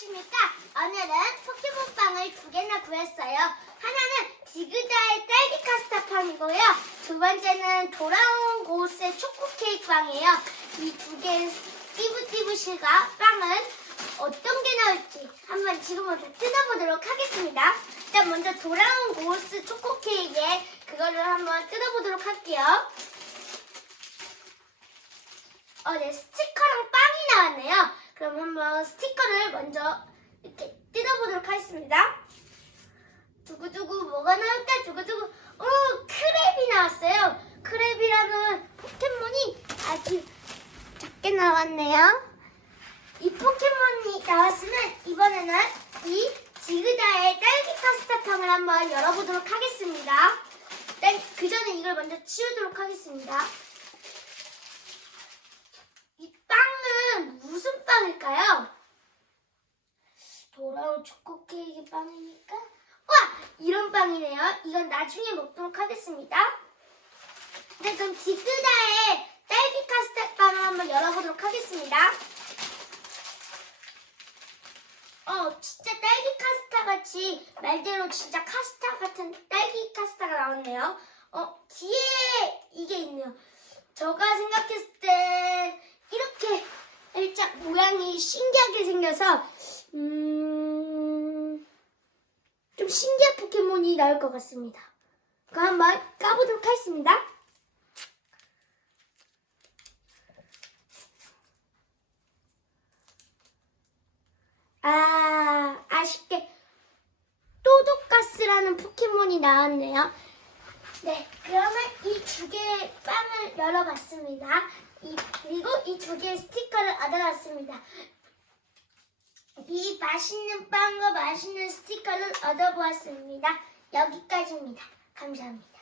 안녕하십니까? 오늘은 포켓몬빵을 두 개나 구했어요. 하나는 디그다의 딸기 카스타 빵이고요. 두 번째는 돌아온 고스의 초코 케이크 빵이에요. 이 두 개의 띠부띠부실과 빵은 어떤 게 나올지 한번 지금부터 뜯어보도록 하겠습니다. 일단 먼저 돌아온 고스 초코 케이크에 그거를 한번 뜯어보도록 할게요. 어, 네, 스티커랑 빵이 나왔네요. 그럼 한번 스티커를 먼저 이렇게 뜯어보도록 하겠습니다. 두구두구 뭐가 나올까? 두구두구. 오, 크랩이 나왔어요. 크랩이라는 포켓몬이 아주 작게 나왔네요. 이 포켓몬이 나왔으면 이번에는 이 지그다의 딸기 카스타빵을 한번 열어보도록 하겠습니다. 그 전에 이걸 먼저 치우도록 하겠습니다. 이 빵은 무슨 빵일까요? 돌아온 초코 케이크 빵이니까 와 이런 빵이네요. 이건 나중에 먹도록 하겠습니다. 네 그럼 디그다의 딸기 카스타 빵을 한번 열어보도록 하겠습니다. 어 진짜 딸기 카스타 같이 말대로 진짜 카스타 같은 딸기 카스타가 나왔네요. 어 뒤에 이게 있네요. 제가 생각했을 때 이렇게 살짝 모양이 신기하게 생겨서 음, 좀 신기한 포켓몬이 나올 것 같습니다. 그럼 한번 까보도록 하겠습니다. 아, 아쉽게 또도가스라는 포켓몬이 나왔네요. 네, 그러면 이 두 개의 빵을 열어봤습니다. 이, 그리고 이 두 개의 스티커를 얻어갔습니다. 이 맛있는 빵과 맛있는 스티커를 얻어보았습니다. 여기까지입니다. 감사합니다.